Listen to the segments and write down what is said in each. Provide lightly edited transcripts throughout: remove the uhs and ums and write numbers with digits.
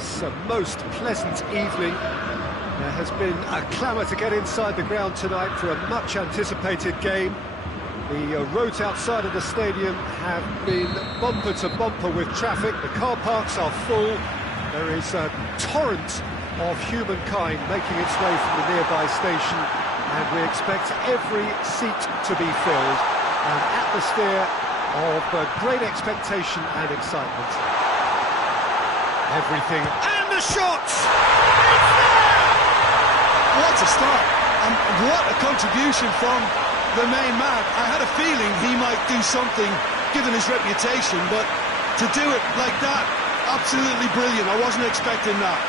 this most pleasant evening. There has been a clamour to get inside the ground tonight for a much-anticipated game. The roads outside of the stadium have been bumper to bumper with traffic. The car parks are full. There is a torrent of humankind making its way from the nearby station, and we expect every seat to be filled. An atmosphere of great expectation and excitement. Everything, and the shots! It's there! What a start, and what a contribution from the main man. I had a feeling he might do something, given his reputation, but to do it like that, absolutely brilliant. I wasn't expecting that.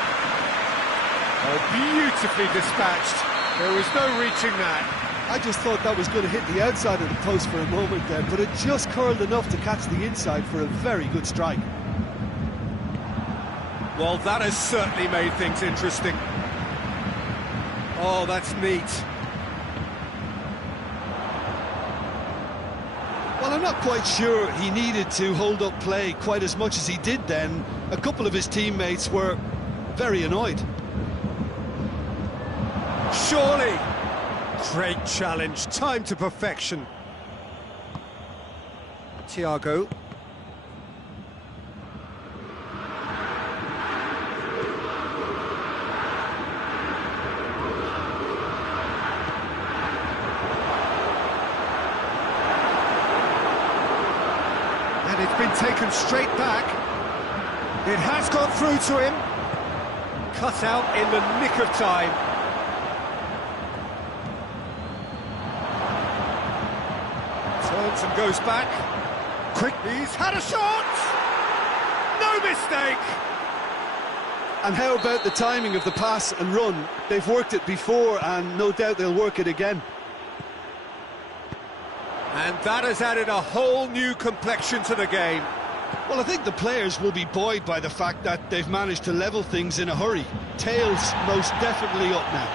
Oh, beautifully dispatched. There was no reaching that. I just thought that was going to hit the outside of the post for a moment there, but it just curled enough to catch the inside for a very good strike. Well, that has certainly made things interesting. Oh, that's neat. Well, I'm not quite sure he needed to hold up play quite as much as he did then. A couple of his teammates were very annoyed. Surely! Great challenge, time to perfection. Thiago. And it's been taken straight back. It has gone through to him. Cut out in the nick of time. Turns and goes back. Quick, he's had a shot! No mistake! And how about the timing of the pass and run? They've worked it before, and no doubt they'll work it again. And that has added a whole new complexion to the game. Well, I think the players will be buoyed by the fact that they've managed to level things in a hurry. Tails most definitely up now.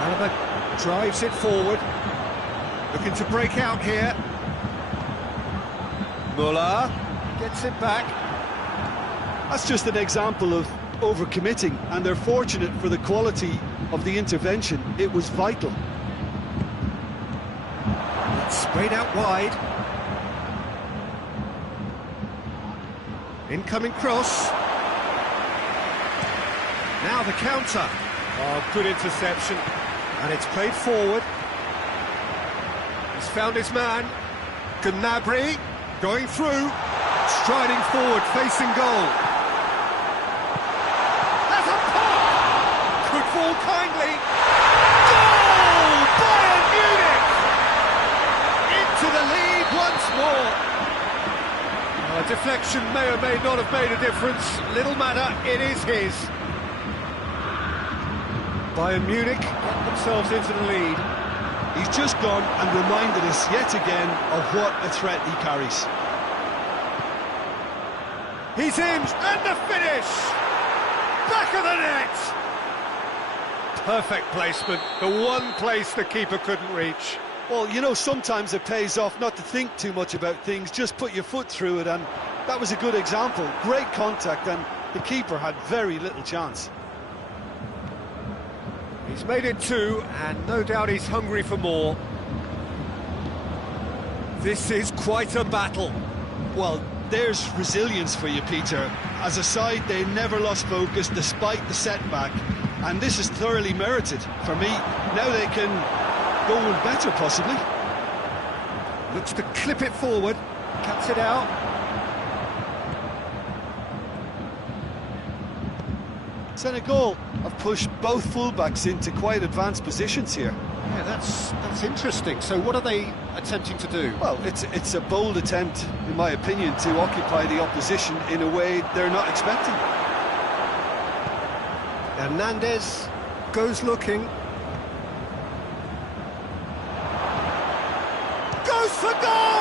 Alaba drives it forward, looking to break out here. Muller gets it back. That's just an example of overcommitting, and they're fortunate for the quality of the intervention. It was vital. It's sprayed out wide. Incoming cross. Now the counter. Oh, good interception. And it's played forward. He's found his man. Gnabry going through. Striding forward, facing goal. That's a pop! Could fall kindly. Goal! Bayern Munich! Into the lead once more. A deflection may or may not have made a difference. Little matter, it is his. Bayern Munich get themselves into the lead. He's just gone and reminded us yet again of what a threat he carries. He's in, and the finish! Back of the net! Perfect placement, the one place the keeper couldn't reach. Well, you know, sometimes it pays off not to think too much about things, just put your foot through it, and that was a good example. Great contact, and the keeper had very little chance. He's made it two, and no doubt he's hungry for more. This is quite a battle. Well, there's resilience for you, Peter. As a side, they never lost focus despite the setback, and this is thoroughly merited. For me, now they can go one better, possibly. Looks to clip it forward, cuts it out. Senegal have pushed both fullbacks into quite advanced positions here. Yeah, that's interesting. So what are they attempting to do? Well, it's a bold attempt, in my opinion, to occupy the opposition in a way they're not expecting. Hernandez goes looking. Goes for goal!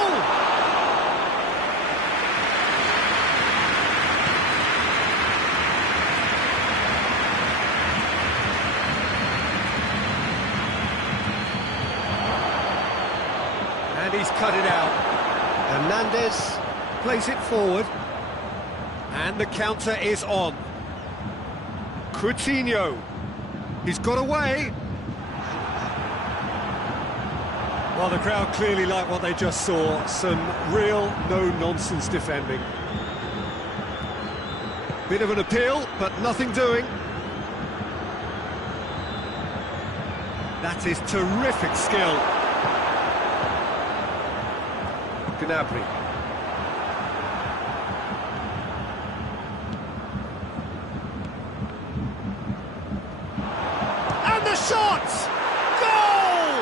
And he's cut it out. Hernandez plays it forward. And the counter is on. Coutinho. He's got away. Well, the crowd clearly like what they just saw. Some real no-nonsense defending. Bit of an appeal, but nothing doing. That is terrific skill. Gnabry. And the shot! Goal!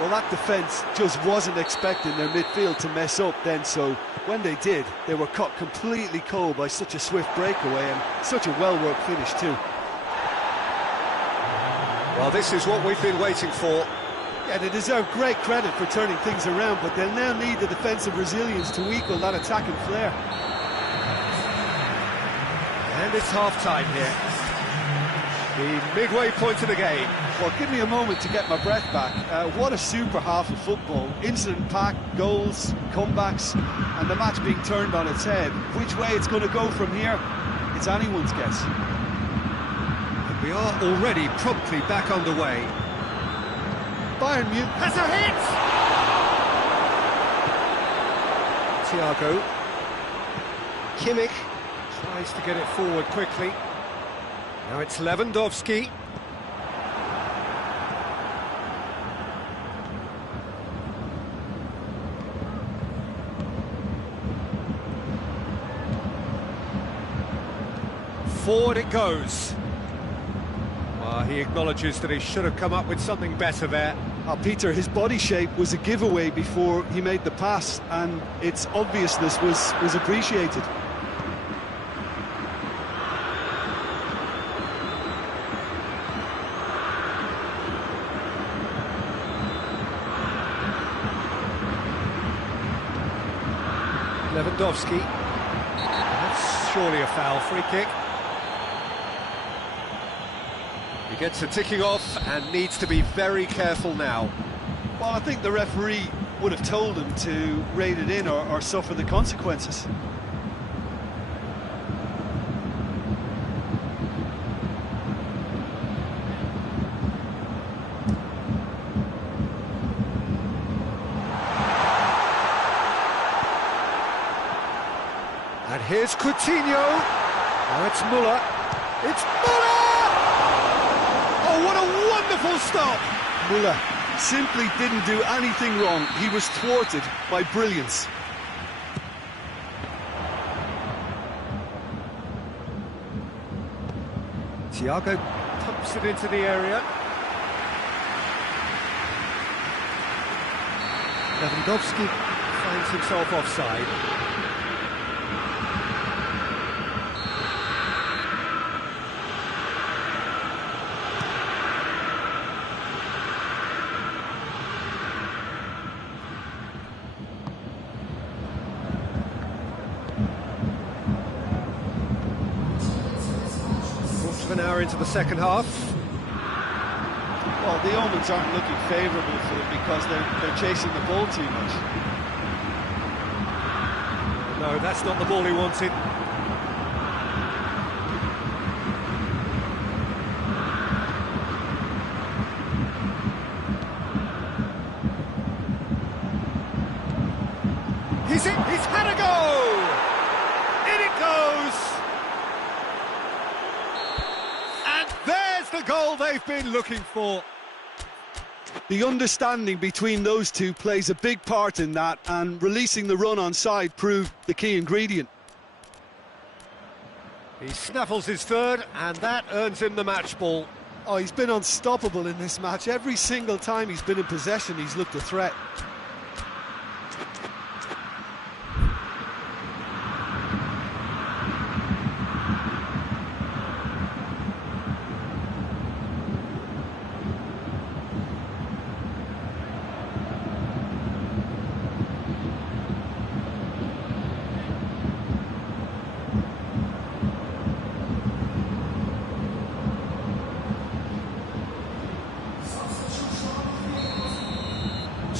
Well, that defence just wasn't expecting their midfield to mess up then, so when they did, they were caught completely cold by such a swift breakaway and such a well-worked finish too. Well, this is what we've been waiting for. Yeah, they deserve great credit for turning things around, but they'll now need the defensive resilience to equal that attacking flair. And it's half-time here. The midway point of the game. Well, give me a moment to get my breath back. What a super half of football. Incident-packed, goals, comebacks, and the match being turned on its head. Which way it's going to go from here, it's anyone's guess. And we are already promptly back underway. Bayern Munich has a hit! Thiago. Kimmich tries to get it forward quickly. Now it's Lewandowski. Forward it goes. He acknowledges that he should have come up with something better there. Peter, his body shape was a giveaway before he made the pass, and its obviousness was appreciated. Lewandowski. That's surely a foul. Free kick. He gets a ticking off and needs to be very careful now. Well, I think the referee would have told him to rein it in or suffer the consequences. And here's Coutinho. Now it's Müller. It's Müller! Oh, what a wonderful stop! Müller simply didn't do anything wrong. He was thwarted by brilliance. Thiago pumps it into the area. Lewandowski finds himself offside. An hour into the second half. Well, the omens aren't looking favourable for them because they're chasing the ball too much. No, that's not the ball he wanted. He's had a go! In it goes! There's the goal they've been looking for. The understanding between those two plays a big part in that, and releasing the run on side proved the key ingredient. He snaffles his third, and that earns him the match ball. Oh, he's been unstoppable in this match. Every single time he's been in possession, he's looked a threat.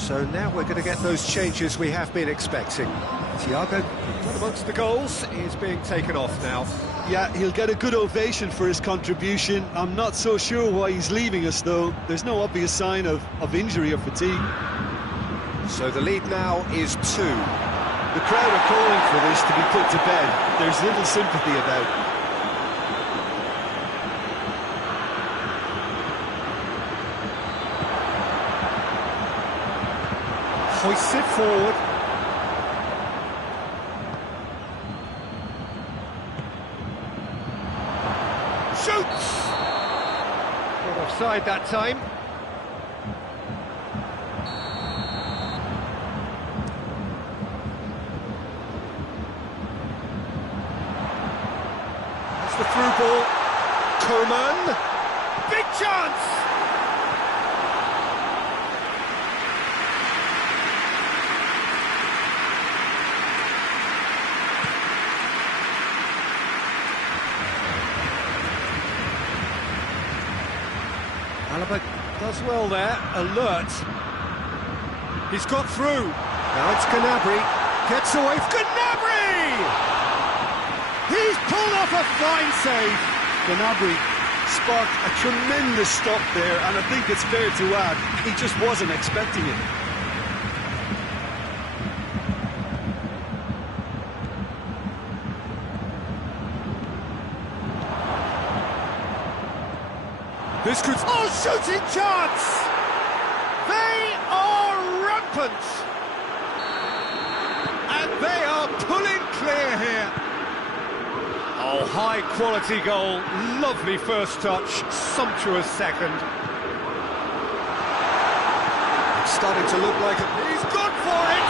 So now we're going to get those changes we have been expecting. Thiago, one amongst the goals, is being taken off now. Yeah, he'll get a good ovation for his contribution. I'm not so sure why he's leaving us, though. There's no obvious sign of injury or fatigue. So the lead now is 2. The crowd are calling for this to be put to bed. There's little sympathy about it. Hoists it forward. Shoots! Not offside that time. That's the through ball. Coman. Big chance! Alaba does well there, alert. He's got through. Now it's Gnabry. Gets away. Gnabry! He's pulled off a fine save. Gnabry sparked a tremendous stop there, and I think it's fair to add, he just wasn't expecting it. This could... Oh, shooting chance! They are rampant! And they are pulling clear here. Oh, high-quality goal. Lovely first touch. Sumptuous second. It's starting to look like... He's gone for it!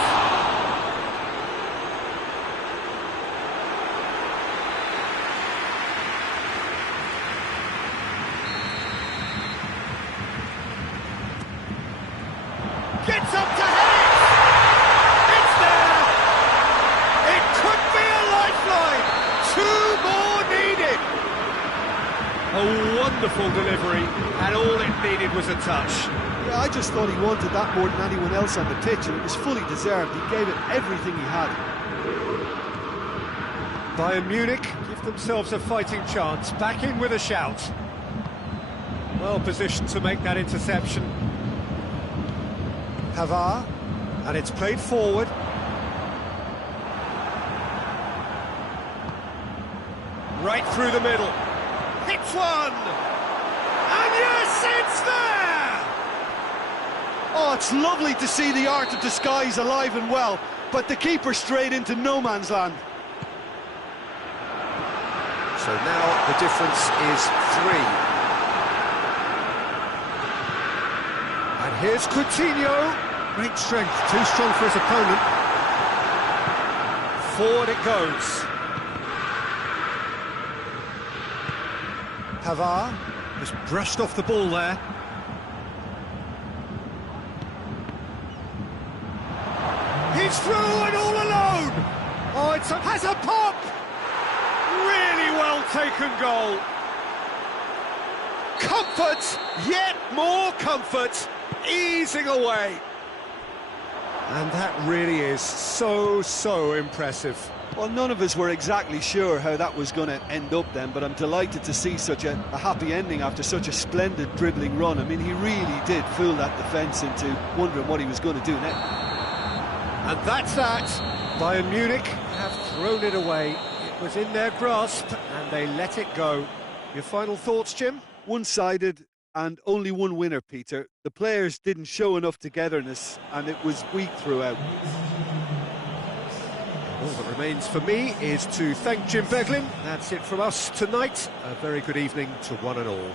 Gets up to head it! It's there! It could be a lifeline! 2 more needed! A wonderful delivery, and all it needed was a touch. Yeah, I just thought he wanted that more than anyone else on the pitch, and it was fully deserved. He gave it everything he had. Bayern Munich give themselves a fighting chance, back in with a shout. Well positioned to make that interception. Pavard, and it's played forward. Right through the middle. Hits one! And yes, it's there! Oh, it's lovely to see the art of disguise alive and well, but the keeper straight into no man's land. So now the difference is 3. And here's Coutinho. Great strength, too strong for his opponent. Forward it goes. Pavard has brushed off the ball there. He's through and all alone! Oh, has a pop! Really well taken goal. Comfort, yet more comfort, easing away. And that really is so impressive. Well, none of us were exactly sure how that was going to end up then, but I'm delighted to see such a happy ending after such a splendid dribbling run. I mean, he really did fool that defence into wondering what he was going to do next. And that's that. Bayern Munich have thrown it away. It was in their grasp, and they let it go. Your final thoughts, Jim? One-sided and only one winner, Peter. The players didn't show enough togetherness, and it was weak throughout. All that remains for me is to thank Jim Beglin. That's it from us tonight. A very good evening to one and all.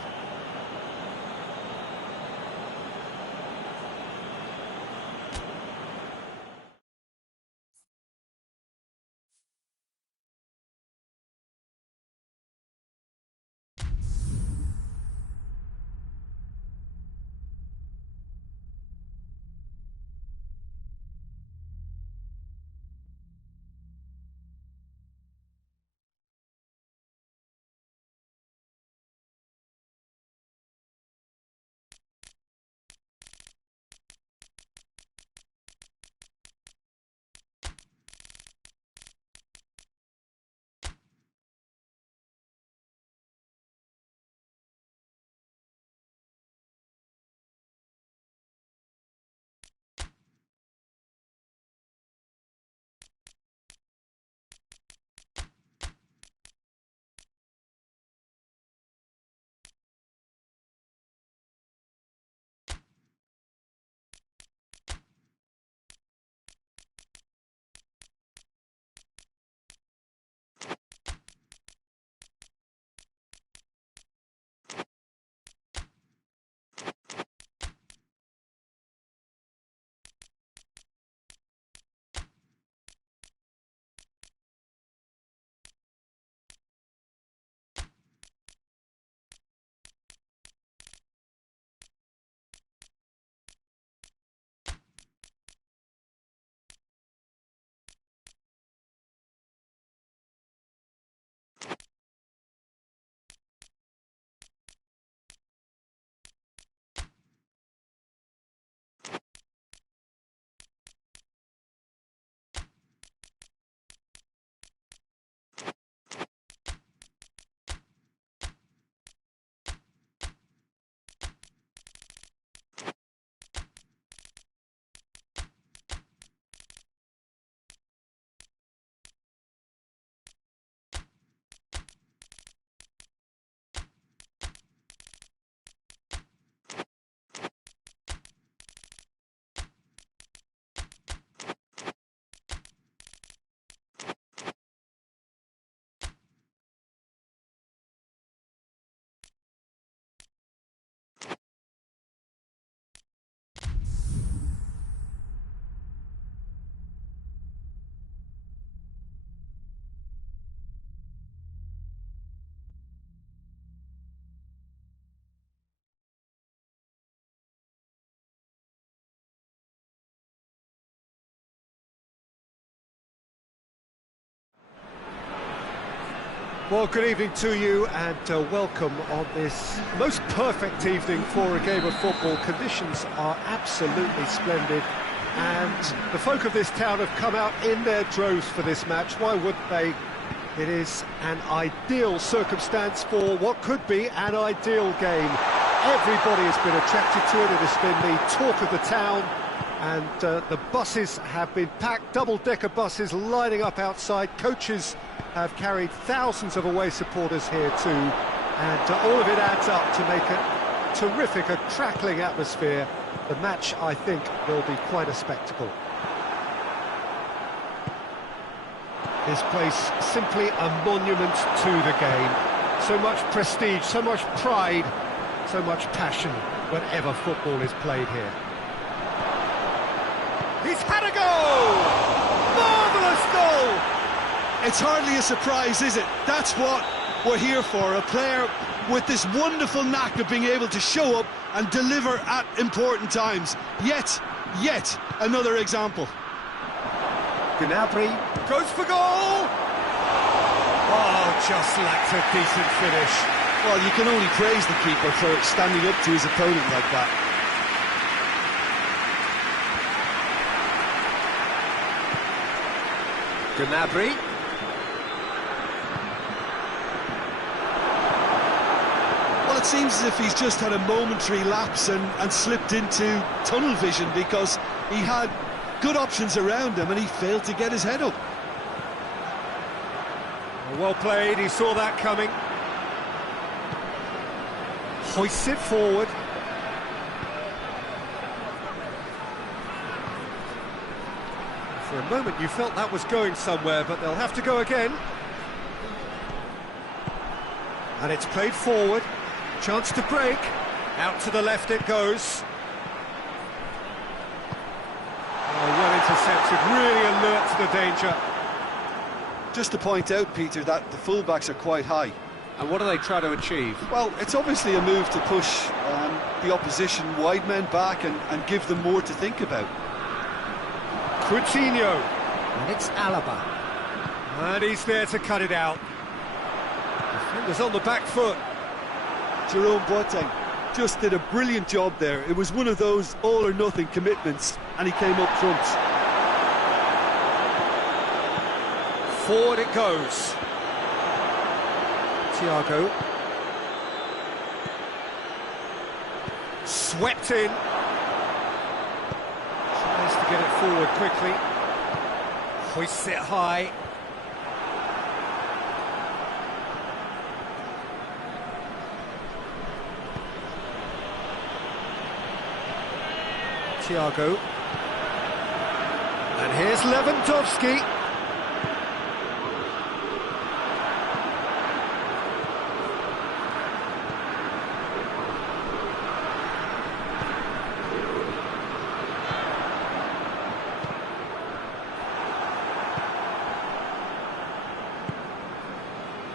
Well, good evening to you and welcome on this most perfect evening for a game of football. Conditions are absolutely splendid and the folk of this town have come out in their droves for this match. Why wouldn't they? It is an ideal circumstance for what could be an ideal game. Everybody has been attracted to it. It has been the talk of the town, and the buses have been packed, double-decker buses lining up outside. Coaches have carried thousands of away supporters here too, and all of it adds up to make a terrific, a crackling atmosphere. The match, I think, will be quite a spectacle. This place simply a monument to the game. So much prestige, so much pride, so much passion whenever football is played here. He's had a goal! Marvellous goal! It's hardly a surprise, is it? That's what we're here for, a player with this wonderful knack of being able to show up and deliver at important times. Yet another example. Gnabry goes for goal! Oh, just lacked a decent finish. Well, you can only praise the keeper for standing up to his opponent like that. Gnabry. Well, it seems as if he's just had a momentary lapse and slipped into tunnel vision, because he had good options around him and he failed to get his head up. Well played, he saw that coming. Hoists it forward. For a moment you felt that was going somewhere, but they'll have to go again. And it's played forward. Chance to break. Out to the left it goes. Oh, well intercepted, really alert to the danger. Just to point out, Peter, that the fullbacks are quite high. And what do they try to achieve? Well, it's obviously a move to push the opposition wide men back and give them more to think about. Coutinho. And it's Alaba. And he's there to cut it out. Defenders on the back foot. Jerome Boateng just did a brilliant job there. It was one of those all-or-nothing commitments, and he came up front. Forward it goes. Thiago. Swept in. Tries to get it forward quickly. Hoists it high. Thiago. And here's Lewandowski.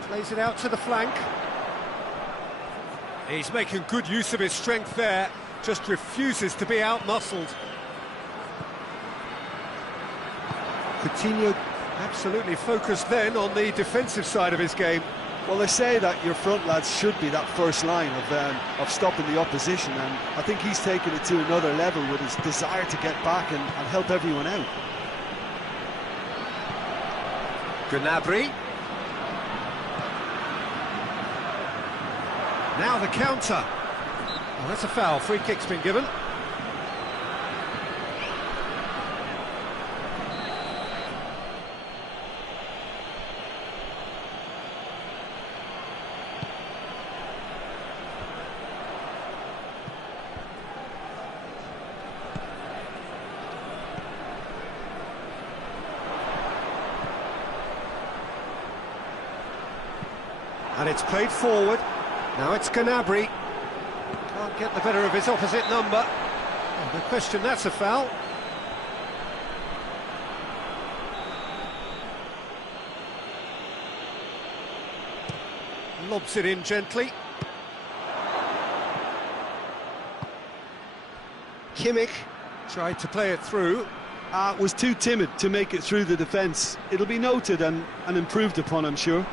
Plays it out to the flank. He's making good use of his strength there. Just refuses to be out-muscled. Coutinho absolutely focused then on the defensive side of his game. Well, they say that your front lads should be that first line of stopping the opposition, and I think he's taken it to another level with his desire to get back and help everyone out. Gnabry. Now the counter. Oh, that's a foul. Free kick's been given. And it's played forward. Now it's Gnabry. Can't get the better of his opposite number. Oh, no question, that's a foul. Lobs it in gently. Kimmich tried to play it through. Was too timid to make it through the defence. It'll be noted and improved upon, I'm sure.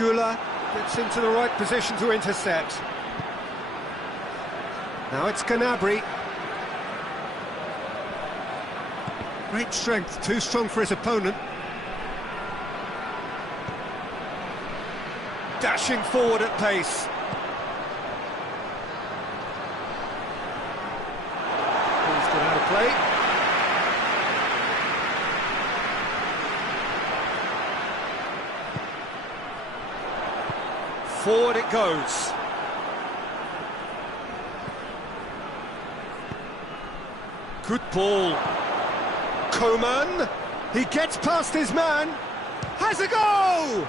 Schuler gets into the right position to intercept. Now it's Gnabry. Great strength, too strong for his opponent. Dashing forward at pace. Ball's gone out of play. Forward it goes. Good ball. Coman. He gets past his man. Has a go!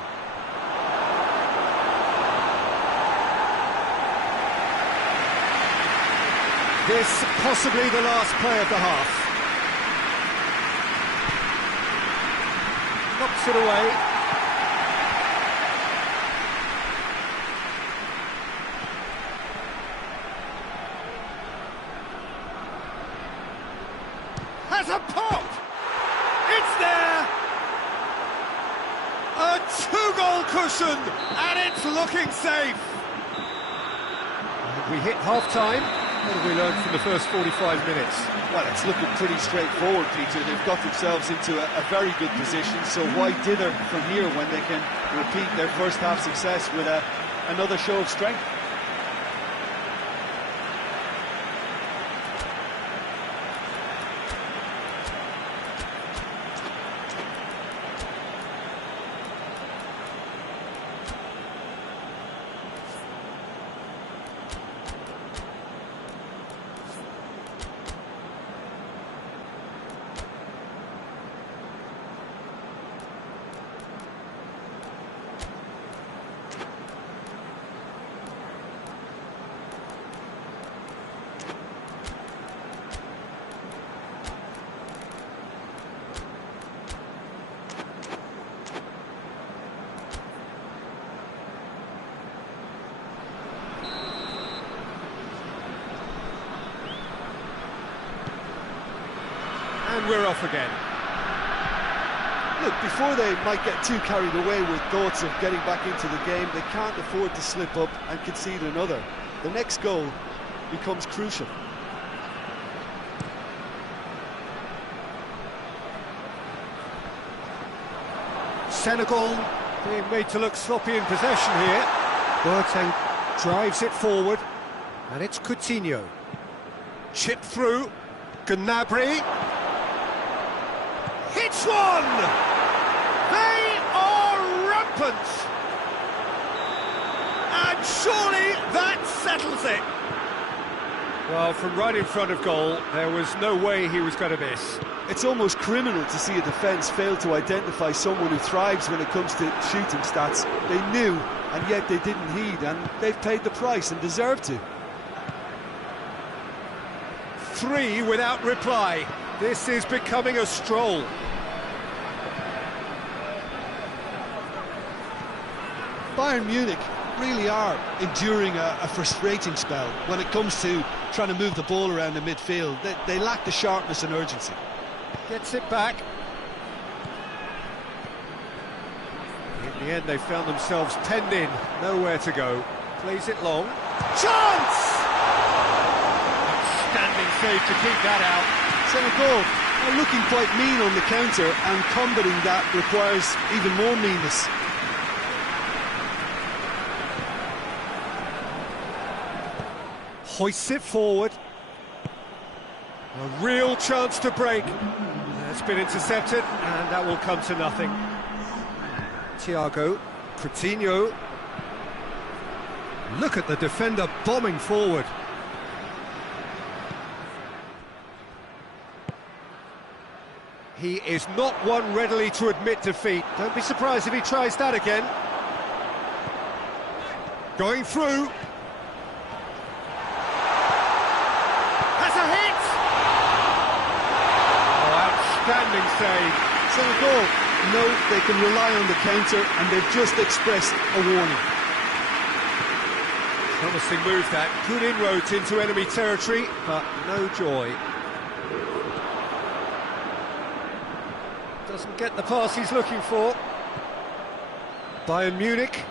This possibly the last play of the half. Knocks it away. Has a pop! It's there! A two-goal cushion, and it's looking safe. We hit half-time. What have we learned from the first 45 minutes? Well, it's looking pretty straightforward, Peter. They've got themselves into a very good position, so why dither from here when they can repeat their first half success with another show of strength? And we're off again. Look, before they might get too carried away with thoughts of getting back into the game, they can't afford to slip up and concede another. The next goal becomes crucial. Senegal being made to look sloppy in possession here. Boateng drives it forward, and it's Coutinho. Chip through, Gnabry. Hits one! They are rampant! And surely that settles it! Well, from right in front of goal, there was no way he was going to miss. It's almost criminal to see a defence fail to identify someone who thrives when it comes to shooting stats. They knew, and yet they didn't heed, and they've paid the price and deserve to. 3 without reply. This is becoming a stroll. Bayern Munich really are enduring a frustrating spell when it comes to trying to move the ball around the midfield. They lack the sharpness and urgency. Gets it back. In the end, they found themselves penned in, nowhere to go. Plays it long. Chance! Outstanding save to keep that out. Senegal are looking quite mean on the counter, and combating that requires even more meanness. Hoists it forward. A real chance to break. It's been intercepted, and that will come to nothing. Thiago, Coutinho. Look at the defender bombing forward. He is not one readily to admit defeat. Don't be surprised if he tries that again. Going through. Has a hit! Oh, outstanding save. Senegal know they can rely on the counter, and they've just expressed a warning. Promising move that. Good inroads into enemy territory, but no joy. Doesn't get the pass he's looking for. Bayern Munich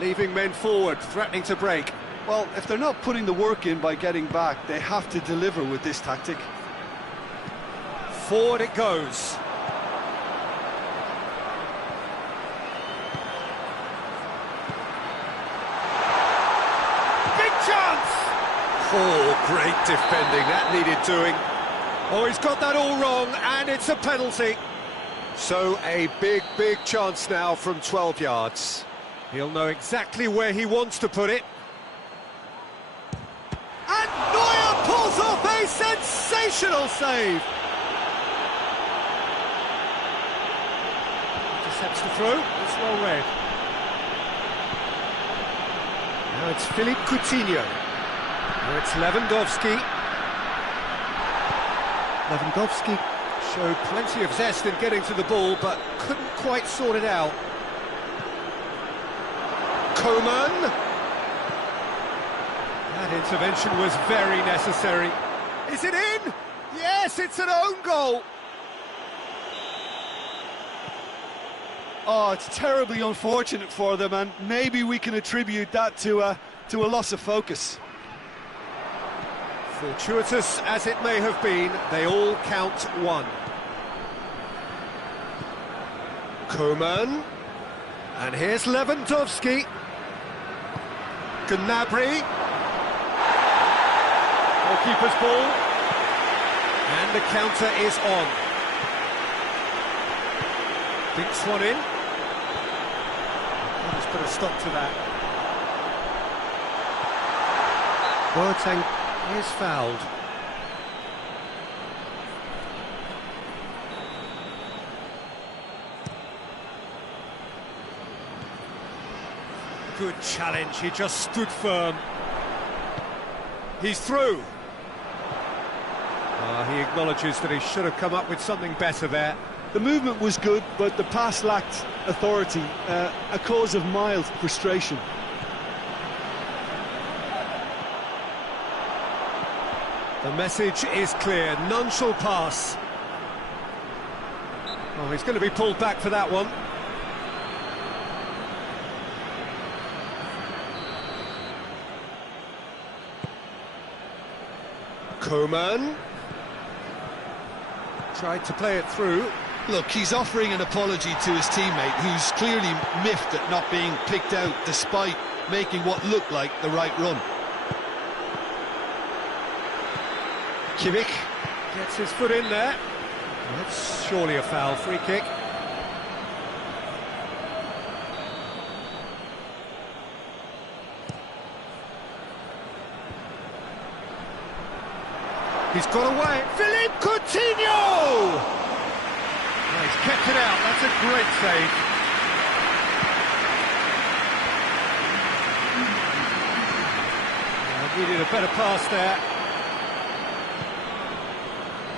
Leaving men forward, threatening to break. Well, if they're not putting the work in by getting back, they have to deliver with this tactic. Forward it goes. Big chance! Oh, great defending, that needed doing. Oh, he's got that all wrong, and it's a penalty. So a big, big chance now from 12 yards. He'll know exactly where he wants to put it. And Neuer pulls off a sensational save. Intercepts the throw, it's well read. Now it's Philippe Coutinho. Now it's Lewandowski. Lewandowski showed plenty of zest in getting to the ball, but couldn't quite sort it out. Coman. That intervention was very necessary. Is it in? Yes, it's an own goal. Oh, it's terribly unfortunate for them, and maybe we can attribute that to a loss of focus. Fortuitous as it may have been, they all count one. Coman. And here's Lewandowski. Gnabry. Goalkeeper's ball. And the counter is on. Dinks one in. Let's put a stop to that. Boateng is fouled. Good challenge, he just stood firm. He's through. He acknowledges that he should have come up with something better there. The movement was good, but the pass lacked authority, a cause of mild frustration. The message is clear, none shall pass. Oh, he's going to be pulled back for that one. Coman. Tried to play it through. Look, he's offering an apology to his teammate, who's clearly miffed at not being picked out despite making what looked like the right run. Kimmich gets his foot in there. That's surely a foul, free kick. He's got away. Philippe Coutinho! Oh, he's kept it out. That's a great save. Needed a better pass there.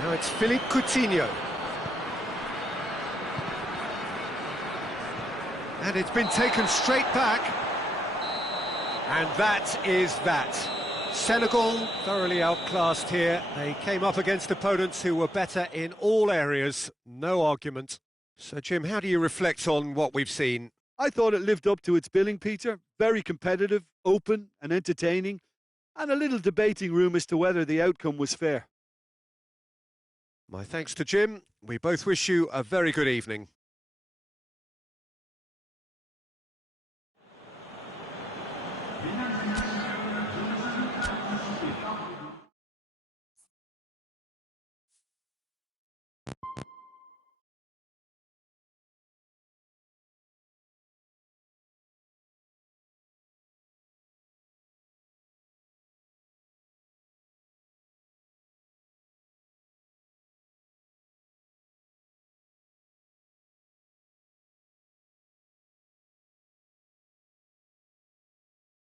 Now it's Philippe Coutinho. And it's been taken straight back. And that is that. Senegal thoroughly outclassed here. They came up against opponents who were better in all areas. No argument. So, Jim, how do you reflect on what we've seen? I thought it lived up to its billing, Peter. Very competitive, open and entertaining, and a little debating room as to whether the outcome was fair. My thanks to Jim. We both wish you a very good evening.